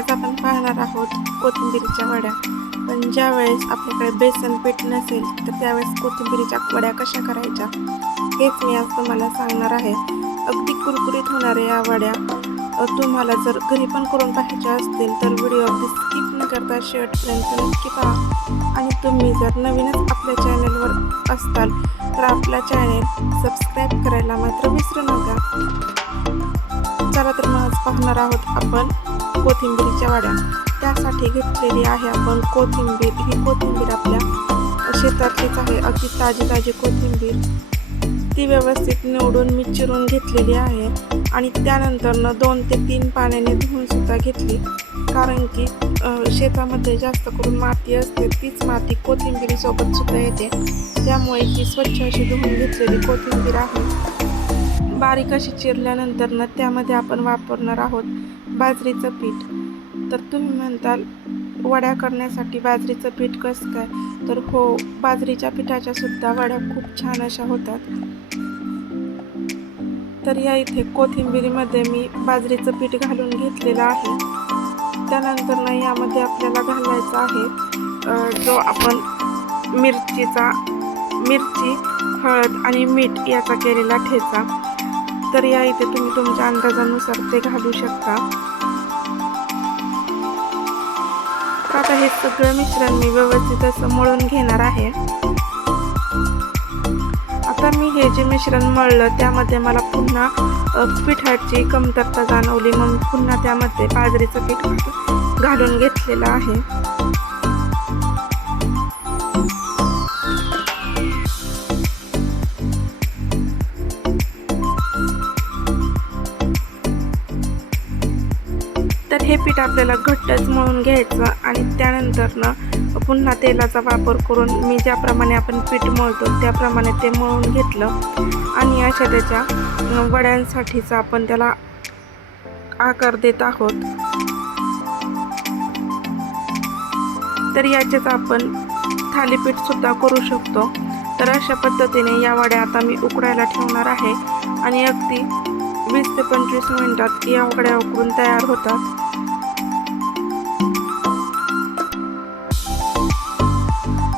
आज आपण पाहणार आहोत कोथिंबीरीच्या वड्या. पण ज्यावेळेस आपल्याकडे बेसन पीठ नसेल तर त्यावेळेस कोथिंबीरीच्या वड्या कशा करायच्या? हेच मी आज तुम्हाला सांगणार आहे. अगदी कुरकुरीत होणाऱ्या या वड्या तुम्हाला जर घरी पण करून पाहायच्या असतील तर व्हिडिओ अगदी स्किप न करता शेवटपर्यंत नक्की पहा. आणि तुम्ही जर नवीनच आपल्या चॅनलवर असताल तर आपला चॅनेल सबस्क्राईब करायला मात्र विसरू नका. चला तर मग आज पाहणार आहोत आपण कोथिंबीरीच्या वाड्या. त्यासाठी घेतलेली आहे आपण कोथिंबीर. ही कोथिंबीर आपल्या शेतातलीच आहे. अगदी ताजी ताजी कोथिंबीर. ती व्यवस्थित निवडून मी चिरून घेतलेली आहे. आणि त्यानंतरनं दोन ते तीन पाण्याने धुवूनसुद्धा घेतली. कारण की शेतामध्ये जास्त करून माती असते. तीच माती कोथिंबीरीसोबत सुद्धा येते. त्यामुळे ही स्वच्छ अशी धुवून घेतलेली कोथिंबीर आहे. बारीक अशी चिरल्यानंतरनं त्यामध्ये आपण वापरणार आहोत बाजरीचं पीठ. तर तुम्ही म्हणताल वड्या करण्यासाठी बाजरीचं पीठ कसं काय? तर हो बाजरीच्या पिठाच्या सुद्धा वड्या खूप छान अशा होतात. तर या इथे कोथिंबीरीमध्ये मी बाजरीचं पीठ घालून घेतलेलं आहे. त्यानंतर ना यामध्ये आपल्याला घालायचं आहे जो आपण मिरचीचा मिरची हळद आणि मीठ याचा केलेला ठेचा. तर या इथे तुम्ही तुमच्या अंदाजानुसार ते घालू शकता. आता हे सगळं मिश्रण मी व्यवस्थित असं मळून घेणार आहे. आता मी हे जे मिश्रण मळलं त्यामध्ये मला पुन्हा पिठाची कमतरता जाणवली मग पुन्हा त्यामध्ये बाजरीचं पीठ घालून घेतलेलं आहे. हे पीठ आपल्याला घट्टच मळून घ्यायचं आणि त्यानंतरनं पुन्हा तेलाचा वापर करून मी ज्याप्रमाणे आपण पीठ मळतो त्याप्रमाणे ते मळून घेतलं. आणि अशा त्याच्या वड्यांसाठीचा आपण त्याला आकार देत आहोत. तर याचेच आपण थालीपीठसुद्धा करू शकतो. तर अशा पद्धतीने या वड्या आता मी उकडायला ठेवणार आहे. आणि अगदी वीस ते पंचवीस मिनिटात या वड्या उकडून तयार होतात.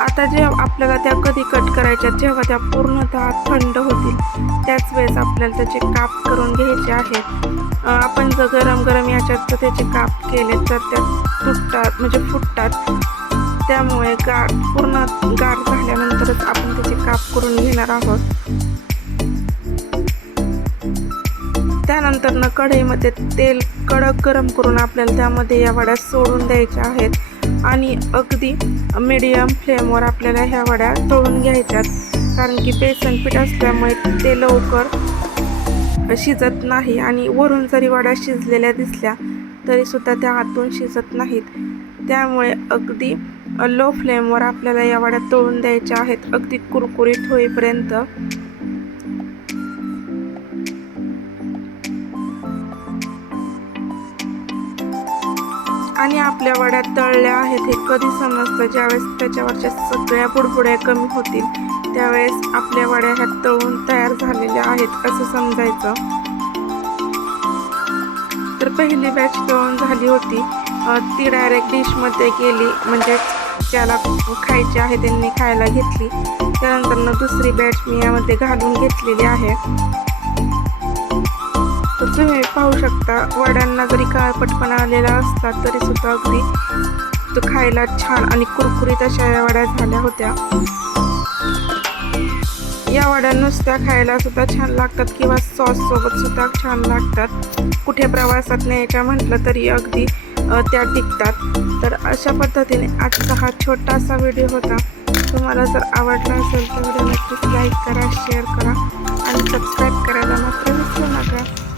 आता जे आपल्याला त्या कधी कट करायच्या जेव्हा त्या पूर्णतः थंड होतील त्याच वेळेस आपल्याला त्याचे काप करून घ्यायचे आहेत. आपण जर गरम गरम याच्यात जर त्याचे काप केले तर त्या तुटतात म्हणजे फुटतात. त्यामुळे गार पूर्ण गार झाल्यानंतरच आपण त्याचे काप करून घेणार आहोत. त्यानंतर न कढईमध्ये तेल कडक गरम करून आपल्याला त्यामध्ये या वड्या सोडून द्यायच्या आहेत. आणि अगदी मिडियम फ्लेमवर आपल्याला ह्या वड्या तळून घ्यायच्यात. कारण की बेसन पीठ असल्यामुळे ते लवकर शिजत नाही आणि वरून जरी वड्या शिजलेल्या दिसल्या तरीसुद्धा त्या आतून शिजत नाहीत. त्यामुळे अगदी लो फ्लेमवर आपल्याला या वड्या तळून द्यायच्या आहेत. अगदी कुरकुरीत होईपर्यंत आणि आपल्या वड्या तळल्या आहेत. हे कधी समजतं? ज्यावेळेस त्याच्यावरच्या सगळ्या पुडपुड्या कमी होतील त्यावेळेस आपल्या वड्या ह्या तळून तयार झालेल्या आहेत असं समजायचं. तर पहिली बॅच तळून झाली होती. ती डायरेक्ट डिशमध्ये गेली म्हणजे ज्याला खायची आहे त्यांनी खायला घेतली. त्यानंतर दुसरी बॅच मी यामध्ये घालून घेतलेली आहे. असं तुम्ही पाहू शकता वड्यांना जरी काळपटपणा आलेला असला तरी सुद्धा अगदी तो खायला छान आणि कुरकुरीत अशा या वड्या झाल्या होत्या. या वड्या नुसत्या खायला सुद्धा छान लागतात किंवा सॉस सोबत सुद्धा छान लागतात. कुठे प्रवासात न्यायच्या म्हटलं तरी अगदी त्या टिकतात. तर अशा पद्धतीने आजचा हा छोटासा व्हिडिओ होता. तुम्हाला जर आवडला असेल तर व्हिडिओ नक्कीच लाईक करा शेअर करा आणि सबस्क्राईब करायला मात्र विसरू नका.